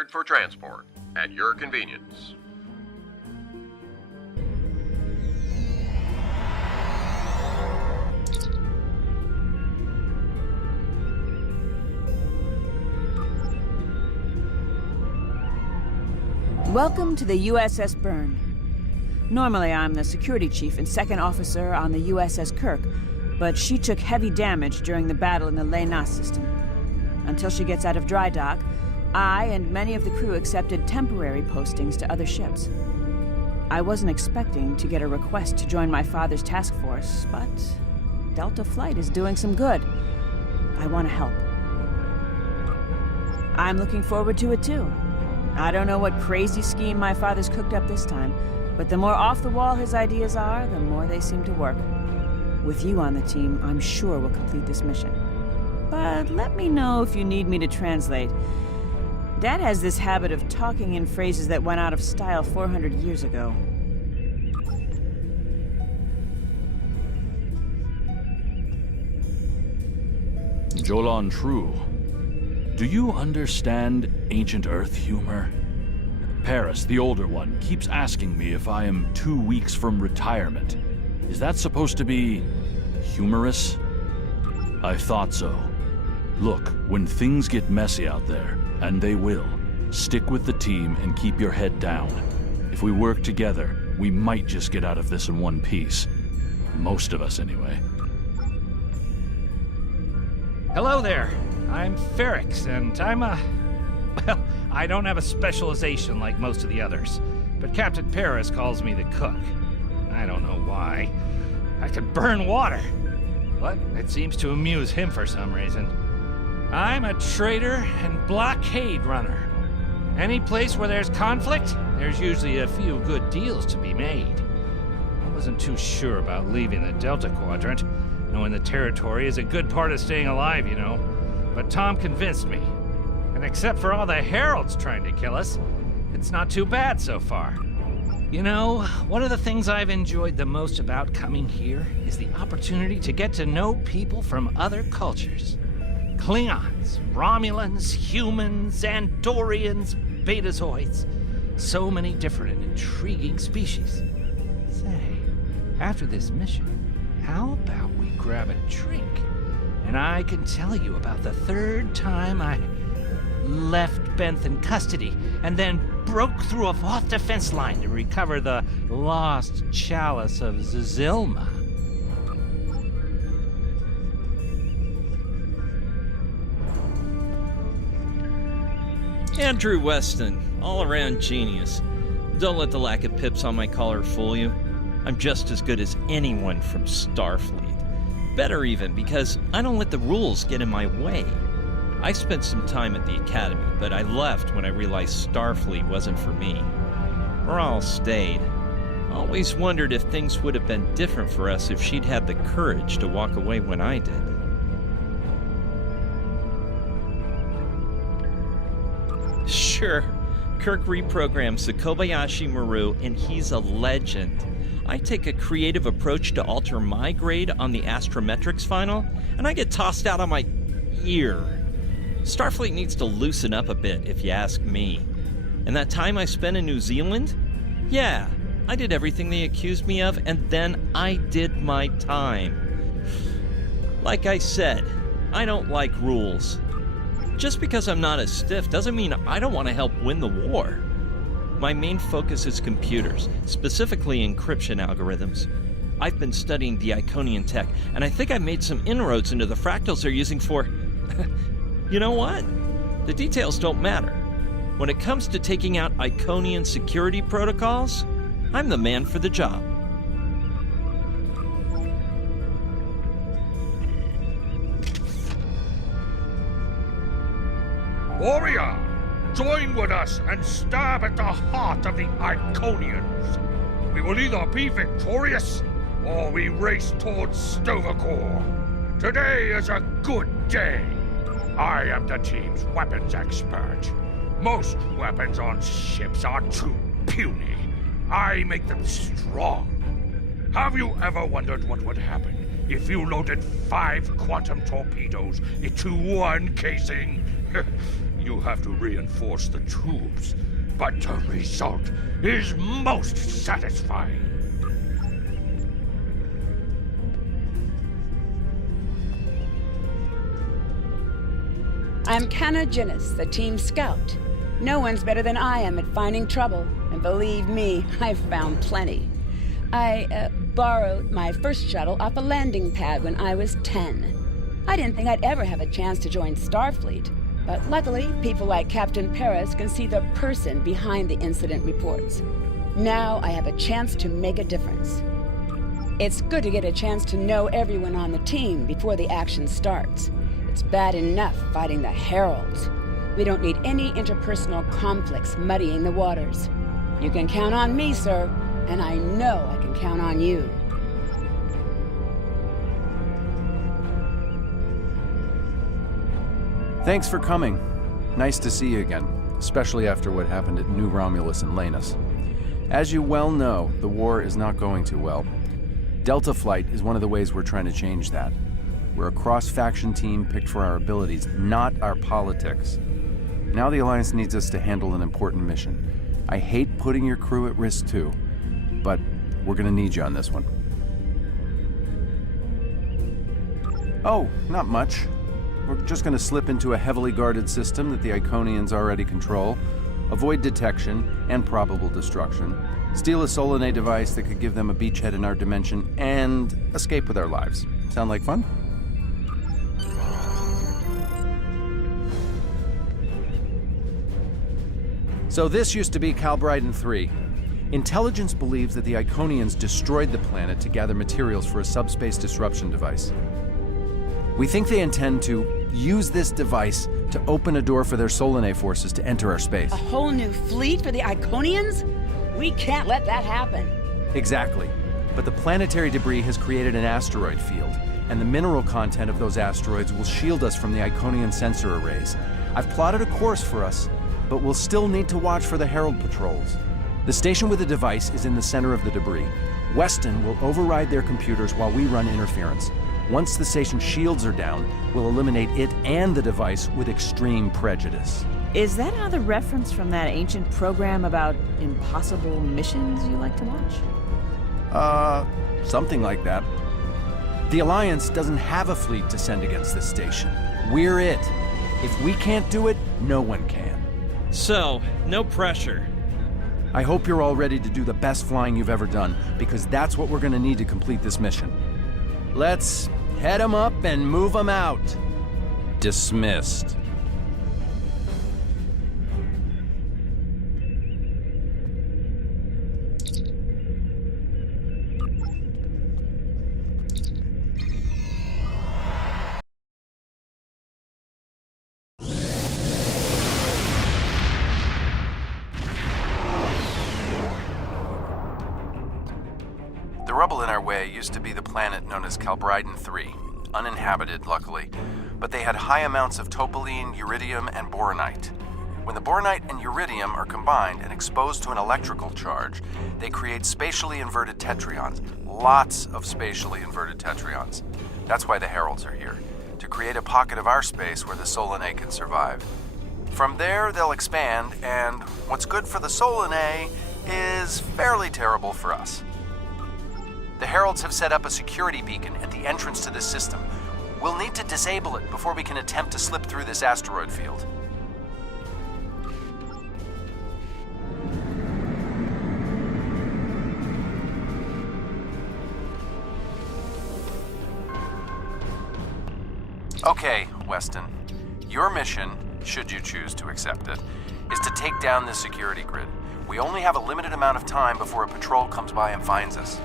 cleared for transport at your convenience. Welcome to the USS Byrne. Normally, I'm the security chief and second officer on the USS Kirk, but she took heavy damage during the battle in the Lena system. Until she gets out of dry dock, I and many of the crew accepted temporary postings to other ships. I wasn't expecting to get a request to join my father's task force, but Delta Flight is doing some good. I want to help. I'm looking forward to it too. I don't know what crazy scheme my father's cooked up this time, but the more off-the-wall his ideas are, the more they seem to work. With you on the team, I'm sure we'll complete this mission. But let me know if you need me to translate. Dad has this habit of talking in phrases that went out of style 400 years ago. Jolan True. Do you understand ancient Earth humor? Paris, the older one, keeps asking me if I am 2 weeks from retirement. Is that supposed to be humorous? I thought so. Look, when things get messy out there, and they will, stick with the team and keep your head down. If we work together, we might just get out of this in one piece. Most of us, anyway. Hello there. I'm Ferrix, and well, I don't have a specialization like most of the others, but Captain Paris calls me the cook. I don't know why. I could burn water, but it seems to amuse him for some reason. I'm a trader and blockade runner. Any place where there's conflict, there's usually a few good deals to be made. I wasn't too sure about leaving the Delta Quadrant, knowing the territory is a good part of staying alive, you know. But Tom convinced me. And except for all the heralds trying to kill us, it's not too bad so far. You know, one of the things I've enjoyed the most about coming here is the opportunity to get to know people from other cultures. Klingons, Romulans, humans, Andorians, Betazoids. So many different and intriguing species. Say, after this mission, how about we grab a drink? And I can tell you about the third time I left Benth in custody and then broke through a Voth defense line to recover the lost chalice of Zilma. Andrew Weston, all-around genius. Don't let the lack of pips on my collar fool you. I'm just as good as anyone from Starfleet. Better even, because I don't let the rules get in my way. I spent some time at the Academy, but I left when I realized Starfleet wasn't for me. Ral stayed. Always wondered if things would have been different for us if she'd had the courage to walk away when I did. Sure, Kirk reprograms the Kobayashi Maru, and he's a legend. I take a creative approach to alter my grade on the astrometrics final, and I get tossed out on my ear. Starfleet needs to loosen up a bit, if you ask me. And that time I spent in New Zealand? Yeah, I did everything they accused me of, and then I did my time. Like I said, I don't like rules. Just because I'm not as stiff doesn't mean I don't want to help win the war. My main focus is computers, specifically encryption algorithms. I've been studying the Iconian tech, and I think I've made some inroads into the fractals they're using for... You know what? The details don't matter. When it comes to taking out Iconian security protocols, I'm the man for the job. Warrior, join with us and stab at the heart of the Iconians. We will either be victorious, or we race towards Stovacor. Today is a good day. I am the team's weapons expert. Most weapons on ships are too puny. I make them strong. Have you ever wondered what would happen if you loaded 5 quantum torpedoes into one casing? you have to reinforce the tubes, but the result is most satisfying. I'm Canna Ginnis, the team scout. No one's better than I am at finding trouble, and believe me, I've found plenty. I borrowed my first shuttle off a landing pad when I was 10. I didn't think I'd ever have a chance to join Starfleet, but luckily, people like Captain Paris can see the person behind the incident reports. Now I have a chance to make a difference. It's good to get a chance to know everyone on the team before the action starts. It's bad enough fighting the Heralds. We don't need any interpersonal conflicts muddying the waters. You can count on me, sir, and I know I can count on you. Thanks for coming. Nice to see you again, especially after what happened at New Romulus and Lanus. As you well know, the war is not going too well. Delta Flight is one of the ways we're trying to change that. We're a cross-faction team picked for our abilities, not our politics. Now the Alliance needs us to handle an important mission. I hate putting your crew at risk too, but we're gonna need you on this one. Oh, not much. We're just gonna slip into a heavily guarded system that the Iconians already control, avoid detection and probable destruction, steal a Solanae device that could give them a beachhead in our dimension, and escape with our lives. Sound like fun? So this used to be Calbryden 3. Intelligence believes that the Iconians destroyed the planet to gather materials for a subspace disruption device. We think they intend to use this device to open a door for their Solanae forces to enter our space. A whole new fleet for the Iconians? We can't let that happen. Exactly. But the planetary debris has created an asteroid field, and the mineral content of those asteroids will shield us from the Iconian sensor arrays. I've plotted a course for us, but we'll still need to watch for the Herald patrols. The station with the device is in the center of the debris. Weston will override their computers while we run interference. Once the station's shields are down, we'll eliminate it and the device with extreme prejudice. Is that another reference from that ancient program about impossible missions you like to watch? Something like that. The Alliance doesn't have a fleet to send against this station. We're it. If we can't do it, no one can. So, no pressure. I hope you're all ready to do the best flying you've ever done, because that's what we're gonna need to complete this mission. Let's head 'em up and move 'em out. Dismissed. The rubble in our way used to be the planet known as Calbryden 3, uninhabited, luckily, but they had high amounts of topoline, uridium, and boronite. When the boronite and uridium are combined and exposed to an electrical charge, they create spatially inverted tetraons, lots of spatially inverted tetraons. That's why the Heralds are here, to create a pocket of our space where the Solanae can survive. From there, they'll expand, and what's good for the Solanae is fairly terrible for us. The Heralds have set up a security beacon at the entrance to this system. We'll need to disable it before we can attempt to slip through this asteroid field. Okay, Weston. Your mission, should you choose to accept it, is to take down this security grid. We only have a limited amount of time before a patrol comes by and finds us.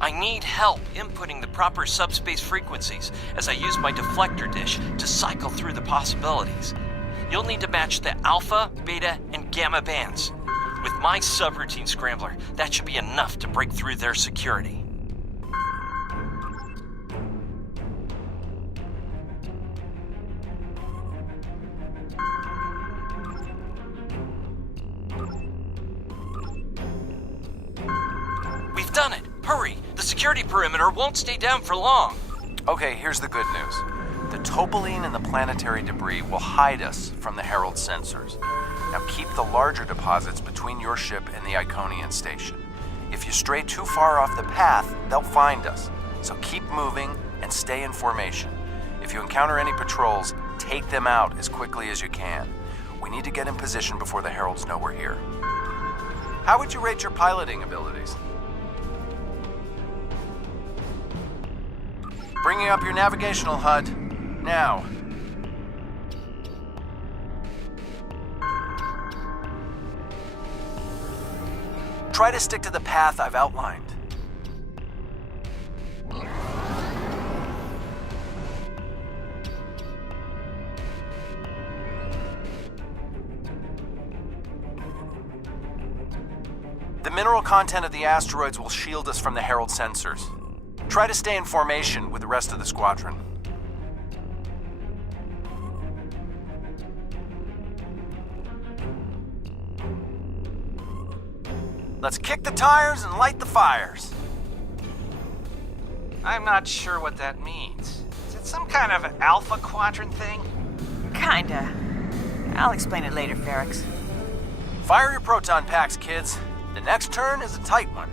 I need help inputting the proper subspace frequencies as I use my deflector dish to cycle through the possibilities. You'll need to match the alpha, beta, and gamma bands. With my subroutine scrambler, that should be enough to break through their security. We've done it! Hurry! The security perimeter won't stay down for long. Okay, here's the good news. The topoline and the planetary debris will hide us from the Herald sensors. Now keep the larger deposits between your ship and the Iconian station. If you stray too far off the path, they'll find us. So keep moving and stay in formation. If you encounter any patrols, take them out as quickly as you can. We need to get in position before the Heralds know we're here. How would you rate your piloting abilities? Bringing up your navigational HUD. Now. Try to stick to the path I've outlined. The mineral content of the asteroids will shield us from the Herald sensors. Try to stay in formation with the rest of the squadron. Let's kick the tires and light the fires. I'm not sure what that means. Is it some kind of Alpha Quadrant thing? Kinda. I'll explain it later, Ferrix. Fire your proton packs, kids. The next turn is a tight one.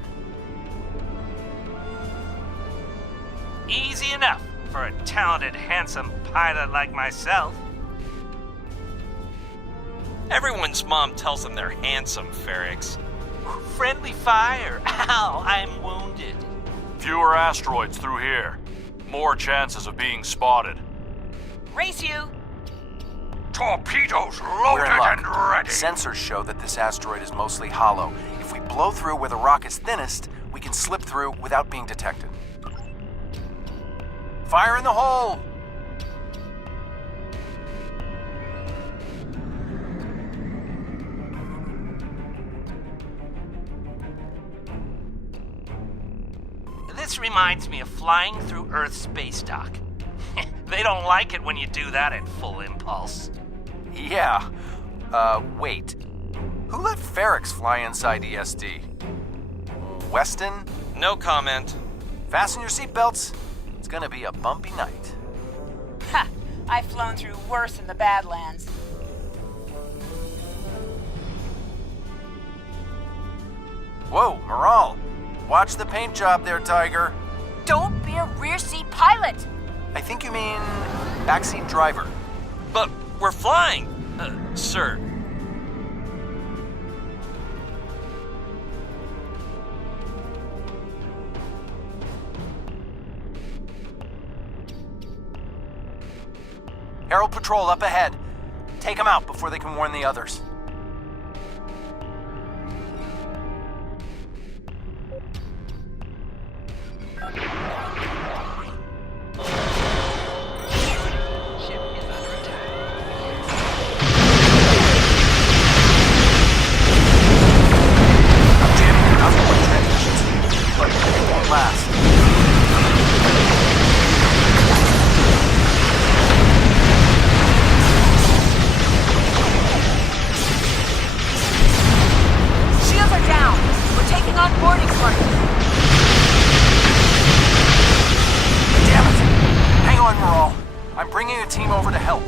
Easy enough for a talented, handsome pilot like myself. Everyone's mom tells them they're handsome, Ferrix. Friendly fire. Ow, I'm wounded. Fewer asteroids through here. More chances of being spotted. Race you! Torpedoes We're loaded in luck. and ready. Sensors show that this asteroid is mostly hollow. If we blow through where the rock is thinnest, we can slip through without being detected. Fire in the hole! This reminds me of flying through Earth's space dock. They don't like it when you do that at full impulse. Yeah. Wait. Who let Ferrix fly inside ESD? Weston? No comment. Fasten your seatbelts. It's gonna be a bumpy night. Ha! I've flown through worse in the Badlands. Whoa, Moral. Watch the paint job there, Tiger. Don't be a rear seat pilot! I think you mean backseat driver. But we're flying, sir. Herald Patrol up ahead. Take them out before they can warn the others. Shields are down! We're taking on boarding party! Damn it! Hang on, Moral. I'm bringing a team over to help.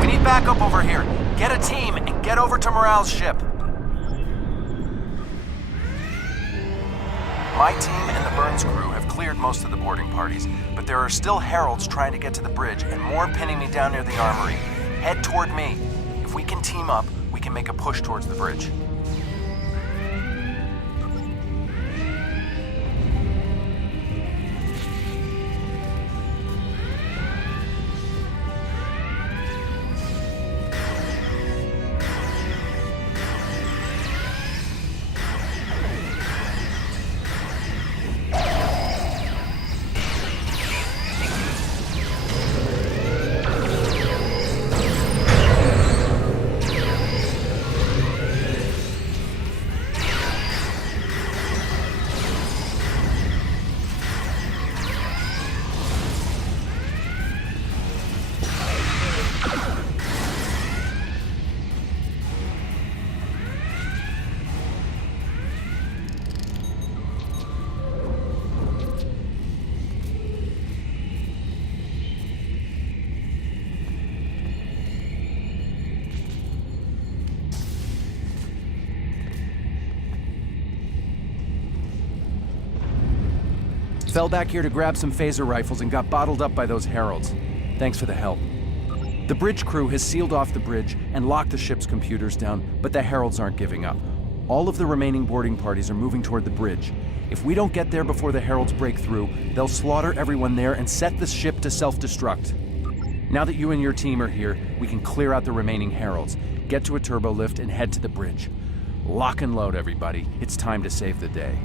We need backup over here. Get a team and get over to Morale's ship. My team and the Burns crew have cleared most of the boarding parties, but there are still Heralds trying to get to the bridge and more pinning me down near the armory. Head toward me. If we can team up, we can make a push towards the bridge. Fell back here to grab some phaser rifles and got bottled up by those heralds. Thanks for the help. The bridge crew has sealed off the bridge and locked the ship's computers down, but the heralds aren't giving up. All of the remaining boarding parties are moving toward the bridge. If we don't get there before the heralds break through, they'll slaughter everyone there and set the ship to self-destruct. Now that you and your team are here, we can clear out the remaining heralds, get to a turbo lift, and head to the bridge. Lock and load, everybody. It's time to save the day.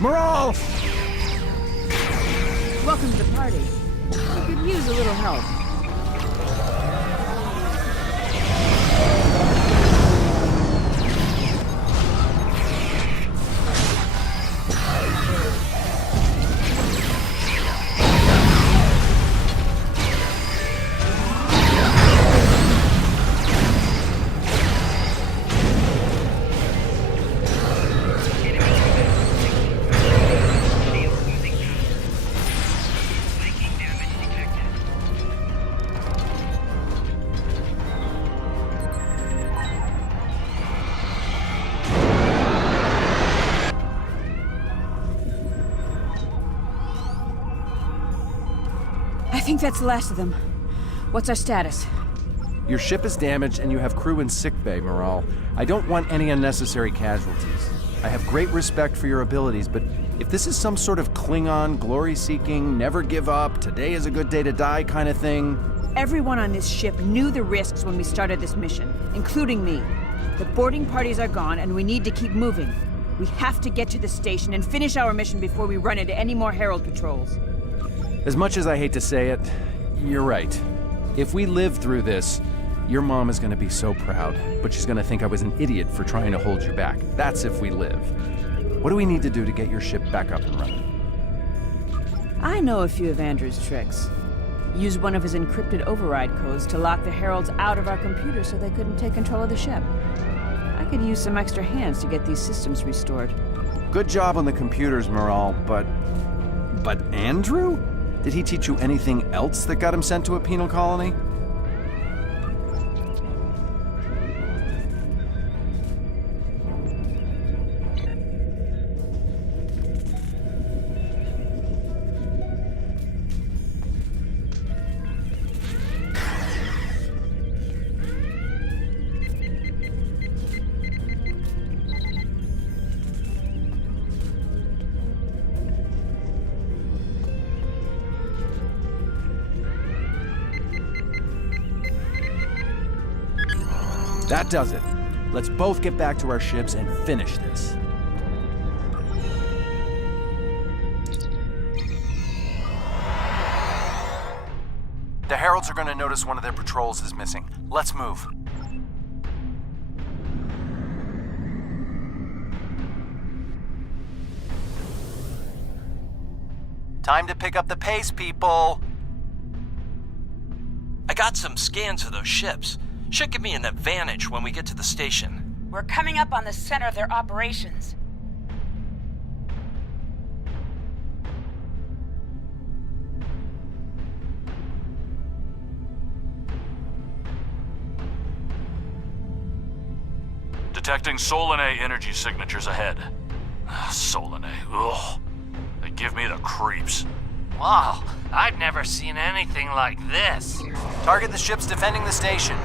Moral! Welcome to the party. We could use a little help. I think that's the last of them. What's our status? Your ship is damaged and you have crew in sickbay, Moral. I don't want any unnecessary casualties. I have great respect for your abilities, but if this is some sort of Klingon, glory-seeking, never give up, today is a good day to die kind of thing... Everyone on this ship knew the risks when we started this mission, including me. The boarding parties are gone and we need to keep moving. We have to get to the station and finish our mission before we run into any more Herald patrols. As much as I hate to say it, you're right. If we live through this, your mom is going to be so proud, but she's going to think I was an idiot for trying to hold you back. That's if we live. What do we need to do to get your ship back up and running? I know a few of Andrew's tricks. Use one of his encrypted override codes to lock the Heralds out of our computer so they couldn't take control of the ship. I could use some extra hands to get these systems restored. Good job on the computers, Moral, but Andrew? Did he teach you anything else that got him sent to a penal colony? That does it. Let's both get back to our ships and finish this. The Heralds are going to notice one of their patrols is missing. Let's move. Time to pick up the pace, people! I got some scans of those ships. Should give me an advantage when we get to the station. We're coming up on the center of their operations. Detecting Solanae energy signatures ahead. Solanae, ugh. They give me the creeps. Wow, I've never seen anything like this. Target the ships defending the station.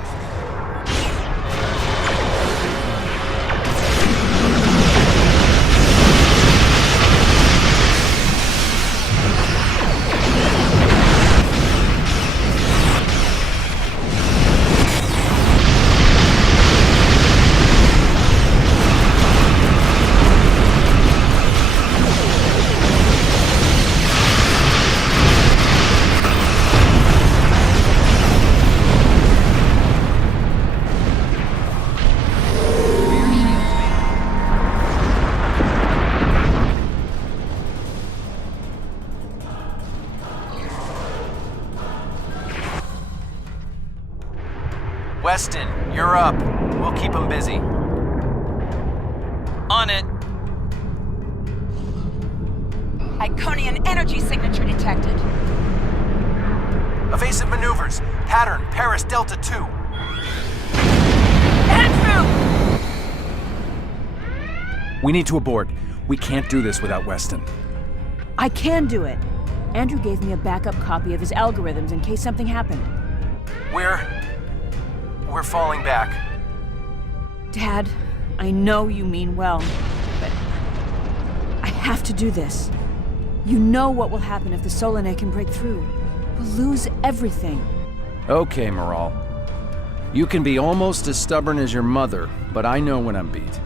Weston, you're up. We'll keep them busy. On it. Iconian energy signature detected. Evasive maneuvers. Pattern, Paris Delta 2. Andrew! We need to abort. We can't do this without Weston. I can do it. Andrew gave me a backup copy of his algorithms in case something happened. We're falling back. Dad, I know you mean well, but I have to do this. You know what will happen if the Solanae can break through. We'll lose everything. Okay, Moral. You can be almost as stubborn as your mother, but I know when I'm beat.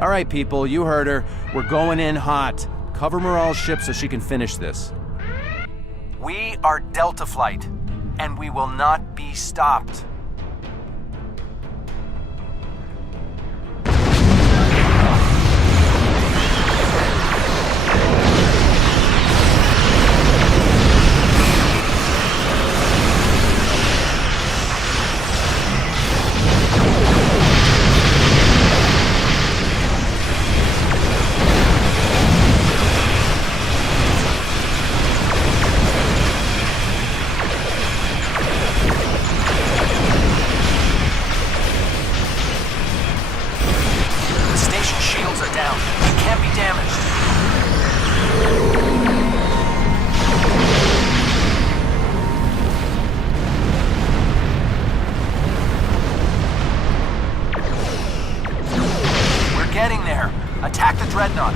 All right, people, you heard her. We're going in hot. Cover Moral's ship so she can finish this. We are Delta Flight, and we will not be stopped. Attack the Dreadnought!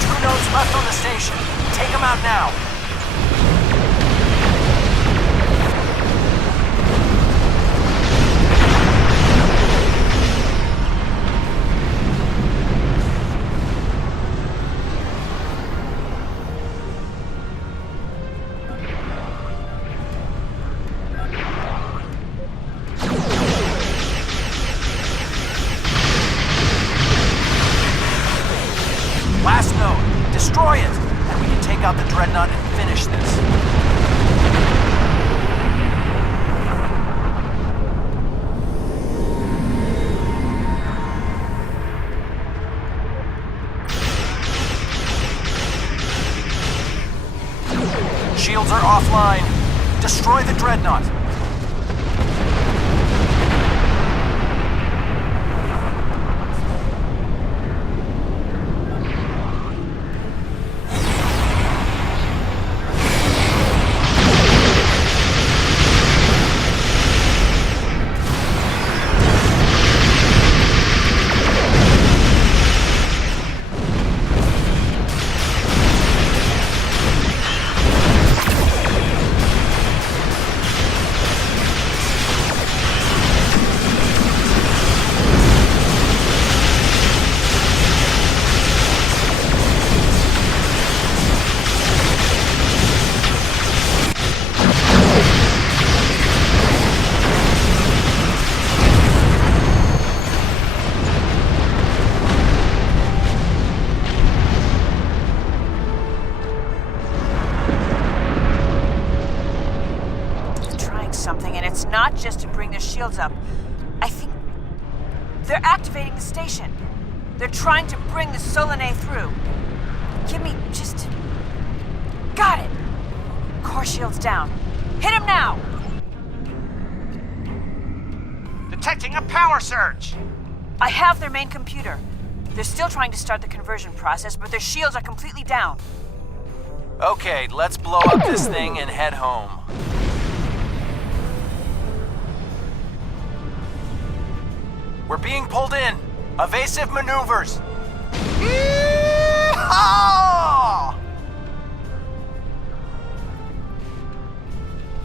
Two nodes left on the station. Take them out now! Last node, destroy it, and we can take out the Dreadnought and finish this. Shields are offline. Destroy the Dreadnought. not just to bring their shields up. I think they're activating the station. They're trying to bring the Solanae through. Give me just... Got it! Core shields down. Hit him now! Detecting a power surge! I have their main computer. They're still trying to start the conversion process, but their shields are completely down. Okay, let's blow up this thing and head home. We're being pulled in. Evasive maneuvers.